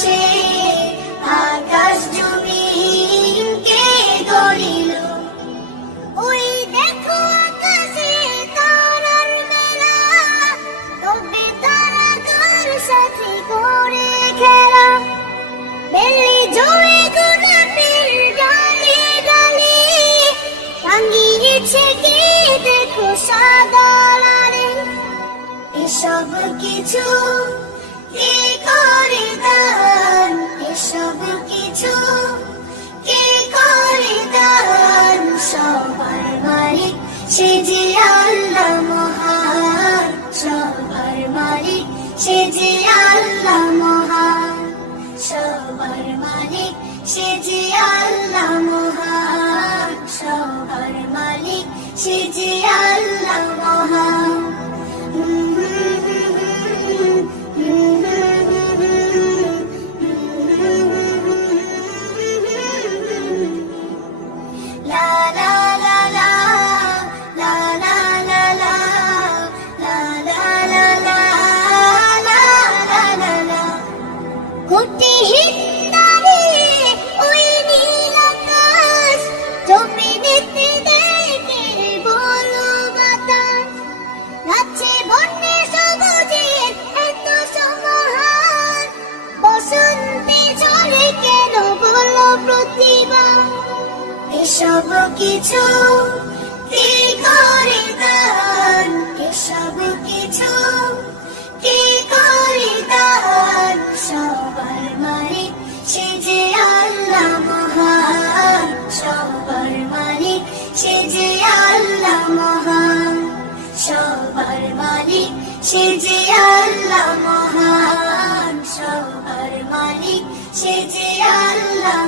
সে আকাশ জমিনকে গড়িল। ওই দেখো আকাশে তারার মেলা, তবে তারা কার সাথে করে খেলা। বেলি জয়ে গোলাপের ডালে ডালে, টাঙিয়েছে কে দেখো সাদা লালে। এসব কিছু কে করে দান, এসব কিছু কে করে দান। সবার মালিক সে যে আল্লাহ মহান, সবার মালিক সে যে আল্লাহ মহান, সবার মালিক সে যে আল্লাহ মহান, সবার মালিক সে যে আল্লাহ মহান। লা লা লা লা, লা লা লা লা, লা লা লা লা, লা লা লা লা। কুটিহীন নারী ওই নীল আকাশ, জমিনেতে দেখে বলো বাতাস। নাচে বন্যে সবুজের এত সমাহার, বসন্তে ঝরে কেন বলো প্রতিভা। এসব কিছু কে করে দান, এসব কিছু কে করে দান। সবার মালিক সে যে আল্লাহ মহান, সবার মালিক সে যে আল্লাহ মহান, সবার মালিক সে যে আল্লাহ মহান, সবার মালিক সে যে আল্লাহ